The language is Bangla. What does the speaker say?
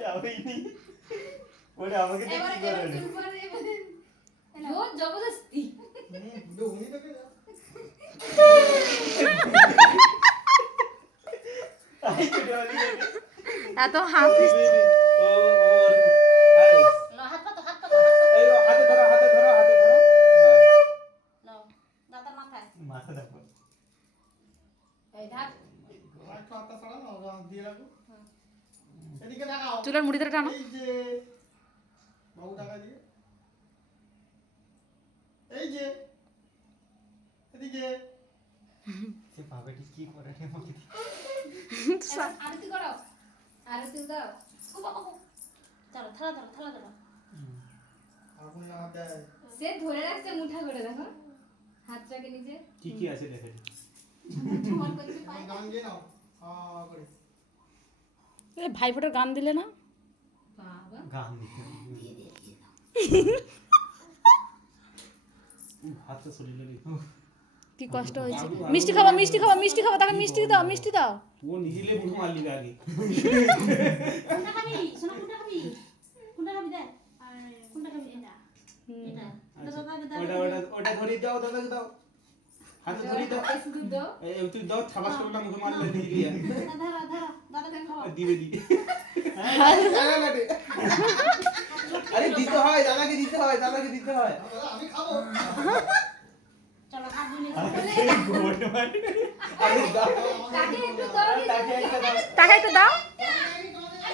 যাবেইনি ওটা আমাকে ঠিক করে নে জোর জবরদস্তি দুগুনি তোকে আই চড়ালি এত হাসিস ও আরে হাত পাতো এই হাতে ধরো হ্যাঁ নাও দাদার মাথায় মাথা দেখো এই ধার একটা হাতটা ছাড়া না ওরা দিয়ে রাখো এদিকে লাগাও চুলের মুড়ি ধরে টানো এই যে বাবু টাকা দিয়ে এই যে এদিকে সে পাবেটি কি করে রে আমাকে আরতি করো আরতি দাও ও বাবা চলো থালা ধরো আর কোন হাত দেয় সে ধরে রাখছে মুঠা করে দেখো হাতটাকে নিচে কি কি আছে দেখে ঝুমর করছে পায় গান গিয়ে নাও করে ভাইফোঁটার গান দিলে না বাবা গান দিতে হাতটা সরিয়ে লে কি কষ্ট হয়েছে মিষ্টি খাবা তাকে মিষ্টি দাও ও নিজেলে বুড়ো মারলি আগে কোনটা খাবি সোনা কোনটা খাবি দে আর কোনটা খাবি এটা ওটা ধরে দাও দাদাকে দাও হাতে ধরে দাও শুধু দাও এই তুই দাও ছাবাস করে না মুখে মারলে দিবি ধরো দাদাকে খাও দিবে আরে দিতে হয় দাদাকে দিতে হয় আমি খাবো চলো হাত ধুয়ে আরে গোট মার আরে দাও কাকে একটু দাও তাকে একটা দাও তাকে একটু দাও